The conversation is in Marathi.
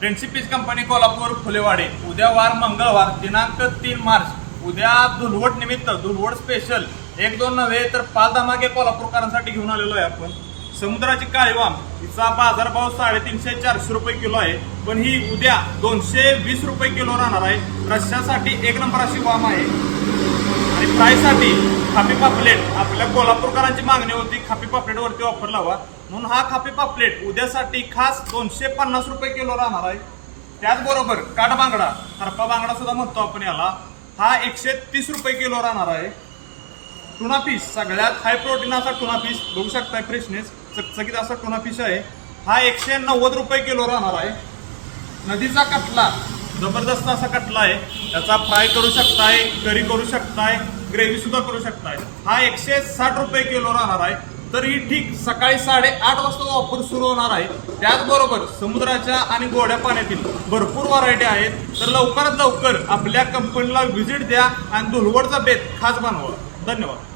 Friendship fish company Kolhapur Phulewadi उद्या वार मंगळवार दिनांक 3 मार्च उद्या धुलवड निमित्त धुलवड स्पेशल 1-2 नव्हे तर 5 धमाके कोल्हापूरकरांसाठी घेऊन आलेलो आहे आपण। समुद्राची काळीवाम हिचा बाजारभाव 350-400 रुपये किलो आहे, पण ही उद्या 220 रुपये किलो राहणार आहे। रश्श्यासाठी 1 नंबर अशी वाम आहे आणि फ्रायसाठी खापी पापलेट आपल्या कोल्हापूरकरांची मागणी होती, खापी पापलेट वरती ऑफर लावा म्हणून हा खापी पापलेट उद्यासाठी खास 250 रुपये किलो राहणार आहे। त्याचबरोबर काठ बांगडा हरपा बांगडा सुद्धा म्हणतो आपण याला, हा 130 रुपये किलो राहणार आहे। टुना फिश सगळ्यात हाय प्रोटीन असा टुना फिश बघू शकताय, फ्रेशनेस चकचकीत असा टुना फिश आहे, हा 190 रुपये किलो राहणार आहे। नदीचा कटला जबरदस्त असा कटला आहे, त्याचा फ्राय करू शकताय, करी करू शकताय, ग्रेव्ही सुद्धा करू शकताय, हा 160 रुपये किलो राहणार आहे। तरी ठीक सकाळी 8:30 वाजता ऑफर सुरू होणार आहे। त्याचबरोबर समुद्राच्या आणि गोड्या पाण्यातील भरपूर व्हरायटी आहेत, तर लवकरात लवकर आपल्या कंपनीला व्हिजिट द्या आणि धुलवडचा बेत खास बनवा। धन्यवाद।